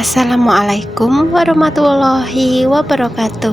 Assalamualaikum warahmatullahi wabarakatuh.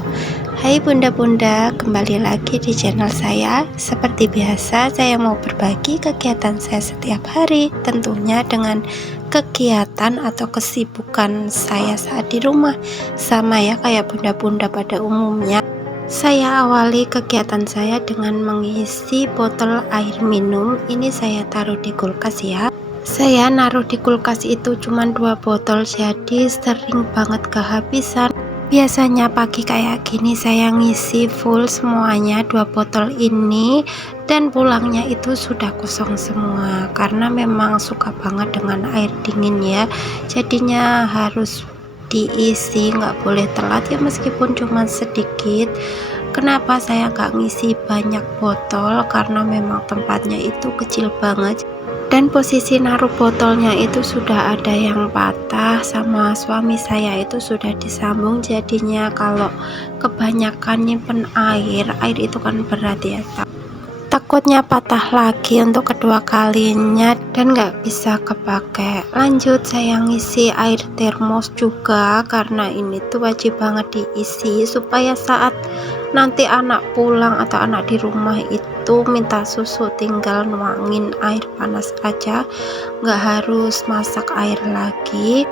Hai bunda-bunda, kembali lagi di channel saya. Seperti biasa, saya mau berbagi kegiatan saya setiap hari, tentunya dengan kegiatan atau kesibukan saya saat di rumah. Sama ya kayak bunda-bunda pada umumnya. Saya awali kegiatan saya dengan mengisi botol air minum. Ini saya taruh di kulkas ya. Saya naruh di kulkas itu cuma 2 botol, jadi sering banget kehabisan. Biasanya pagi kayak gini saya ngisi full semuanya 2 botol ini, dan pulangnya itu sudah kosong semua karena memang suka banget dengan air dingin ya. Jadinya harus diisi, nggak boleh telat ya meskipun cuma sedikit. Kenapa saya nggak ngisi banyak botol? Karena memang tempatnya itu kecil banget, dan posisi naruh botolnya itu sudah ada yang patah, sama suami saya itu sudah disambung. Jadinya kalau kebanyakan nyimpen air itu kan berat ya, takutnya patah lagi untuk kedua kalinya dan nggak bisa kepake. Lanjut saya ngisi air termos juga, karena ini tuh wajib banget diisi supaya saat nanti anak pulang atau anak di rumah itu minta susu tinggal nuangin air panas aja, nggak harus masak air lagi.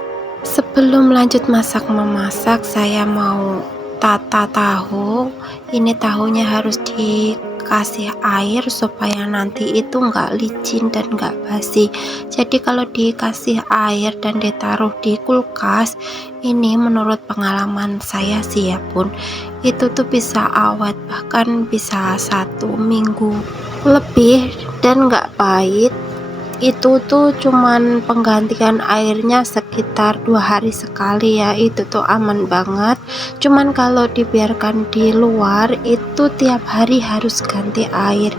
Sebelum lanjut memasak, saya mau tata tahu. Ini tahunya harus dikasih air supaya nanti itu nggak licin dan nggak basi. Jadi kalau dikasih air dan ditaruh di kulkas, ini menurut pengalaman saya sih ya bun, itu tuh bisa awet, bahkan bisa 1 minggu lebih dan nggak pahit. Itu tuh cuman penggantian airnya sekitar 2 hari sekali ya, itu tuh aman banget. Cuman kalau dibiarkan di luar itu tiap hari harus ganti air.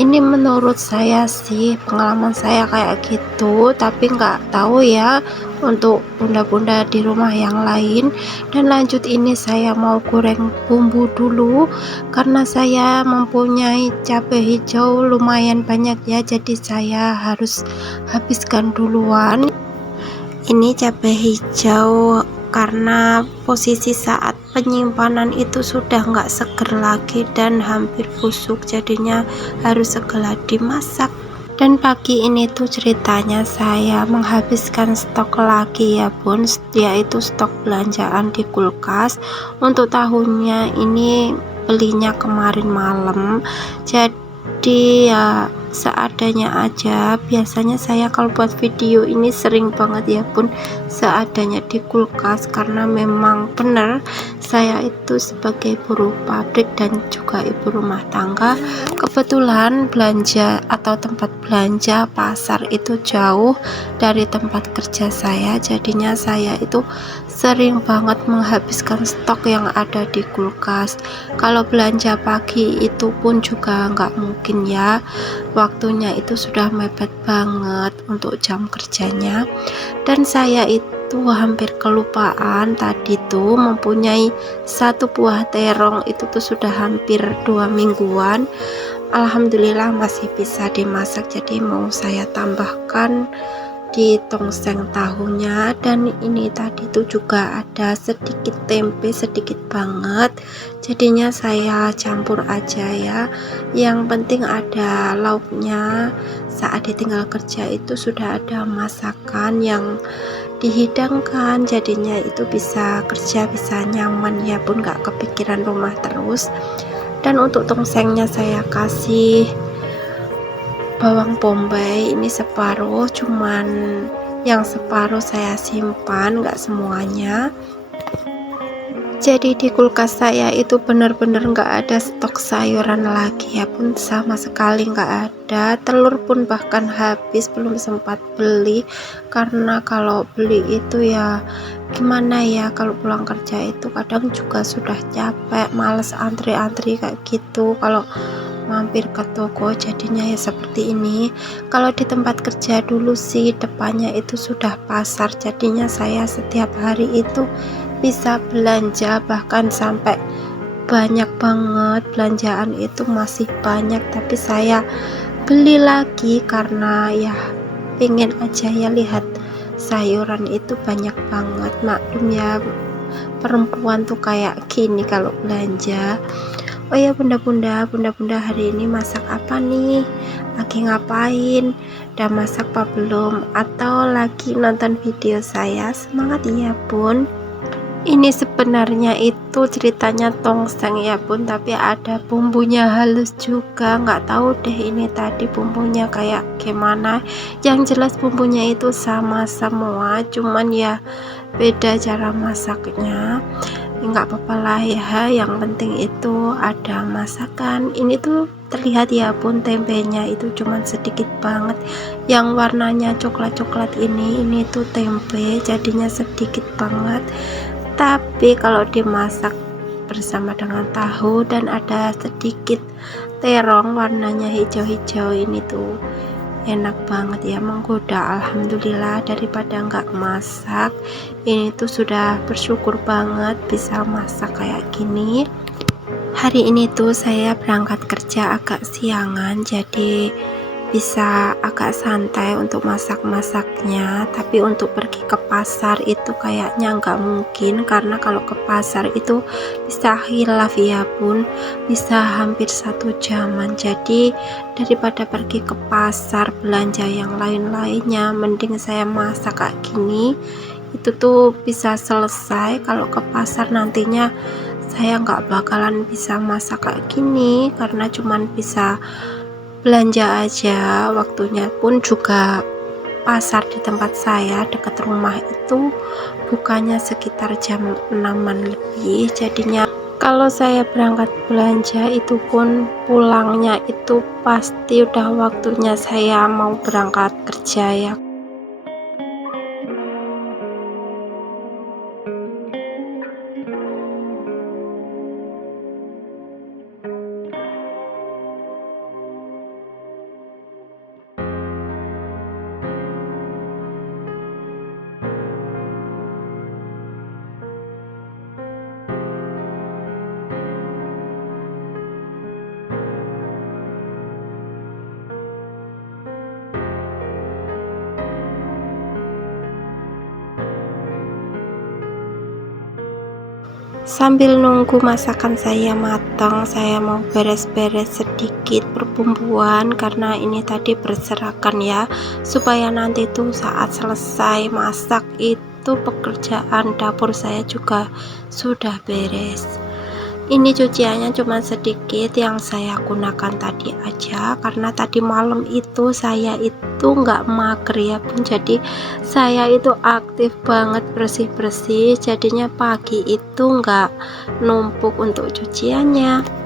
Ini menurut saya sih, pengalaman saya kayak gitu, tapi nggak tahu ya untuk bunda-bunda di rumah yang lain. Dan lanjut ini saya mau goreng bumbu dulu, karena saya mempunyai cabai hijau lumayan banyak ya, jadi saya harus habiskan duluan. Ini cabai hijau karena posisi saat penyimpanan itu sudah nggak seger lagi dan hampir busuk, jadinya harus segera dimasak. Dan pagi ini tuh ceritanya saya menghabiskan stok lagi ya bun, yaitu stok belanjaan di kulkas. Untuk tahunnya ini belinya kemarin malam, jadi ya seadanya aja. Biasanya saya kalau buat video ini sering banget ya bun seadanya di kulkas, karena memang benar saya itu sebagai buruh pabrik dan juga ibu rumah tangga, kebetulan belanja atau tempat belanja pasar itu jauh dari tempat kerja saya, jadinya saya itu sering banget menghabiskan stok yang ada di kulkas. Kalau belanja pagi itu pun juga nggak mungkin ya, waktunya itu sudah mepet banget untuk jam kerjanya. Dan saya itu hampir kelupaan tadi tuh mempunyai 1 buah terong, itu tuh sudah hampir 2 mingguan. Alhamdulillah masih bisa dimasak, jadi mau saya tambahkan di tongseng tahunya. Dan ini tadi tuh juga ada sedikit tempe, sedikit banget, jadinya saya campur aja ya, yang penting ada lauknya. Saat ditinggal kerja itu sudah ada masakan yang dihidangkan, jadinya itu bisa kerja, bisa nyaman ya pun nggak kepikiran rumah terus. Dan untuk tongsengnya saya kasih bawang bombay, ini separuh, cuman yang separuh saya simpan, nggak semuanya. Jadi di kulkas saya itu benar-benar nggak ada stok sayuran lagi ya pun, sama sekali nggak ada. Telur pun bahkan habis, belum sempat beli, karena kalau beli itu ya gimana ya, kalau pulang kerja itu kadang juga sudah capek, males antri-antri kayak gitu kalau mampir ke toko, jadinya ya seperti ini. Kalau di tempat kerja dulu sih depannya itu sudah pasar, jadinya saya setiap hari itu bisa belanja, bahkan sampai banyak banget, belanjaan itu masih banyak, tapi saya beli lagi karena ya pengen aja ya lihat sayuran itu banyak banget. Maklum ya, perempuan tuh kayak gini kalau belanja. Oh ya bunda-bunda hari ini masak apa nih? Lagi ngapain? Udah masak apa belum? Atau lagi nonton video saya? Semangat ya bun. Ini sebenarnya itu ceritanya tongseng ya bun, tapi ada bumbunya halus juga. Nggak tahu deh ini tadi bumbunya kayak gimana. Yang jelas bumbunya itu sama semua, cuman ya beda cara masaknya. Nggak apa-apa lah ya, yang penting itu ada masakan. Ini tuh terlihat ya bun, tempenya itu cuman sedikit banget. Yang warnanya coklat-coklat ini tuh tempe, jadinya sedikit banget. Tapi kalau dimasak bersama dengan tahu dan ada sedikit terong warnanya hijau-hijau, ini tuh enak banget ya, menggoda. Alhamdulillah, daripada nggak masak, ini tuh sudah bersyukur banget bisa masak kayak gini. Hari ini tuh saya berangkat kerja agak siangan, jadi bisa agak santai untuk masak-masaknya. Tapi untuk pergi ke pasar itu kayaknya nggak mungkin, karena kalau ke pasar itu bisa hilaf ya bun, bisa hampir 1 jaman. Jadi daripada pergi ke pasar belanja yang lain-lainnya, mending saya masak kayak gini. Itu tuh bisa selesai. Kalau ke pasar nantinya saya nggak bakalan bisa masak kayak gini, karena cuman bisa belanja aja. Waktunya pun juga pasar di tempat saya dekat rumah itu bukanya sekitar jam 6-an lebih, jadinya kalau saya berangkat belanja itu pun pulangnya itu pasti udah waktunya saya mau berangkat kerja ya. Sambil nunggu masakan saya matang, saya mau beres-beres sedikit perbumbuan, karena ini tadi berserakan ya, supaya nanti tuh saat selesai masak itu pekerjaan dapur saya juga sudah beres. Ini cuciannya cuma sedikit, yang saya gunakan tadi aja, karena tadi malam itu saya itu nggak mager ya pun, jadi saya itu aktif banget bersih-bersih, jadinya pagi itu nggak numpuk untuk cuciannya.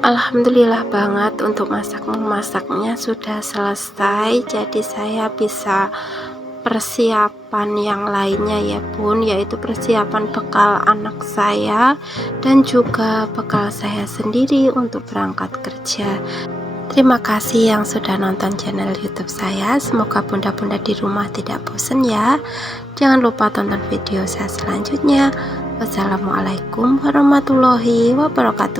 Alhamdulillah banget, untuk masaknya sudah selesai, jadi saya bisa persiapan yang lainnya ya Bun, yaitu persiapan bekal anak saya dan juga bekal saya sendiri untuk berangkat kerja. Terima kasih yang sudah nonton channel YouTube saya. Semoga bunda-bunda di rumah tidak bosan ya. Jangan lupa tonton video saya selanjutnya. Wassalamualaikum warahmatullahi wabarakatuh.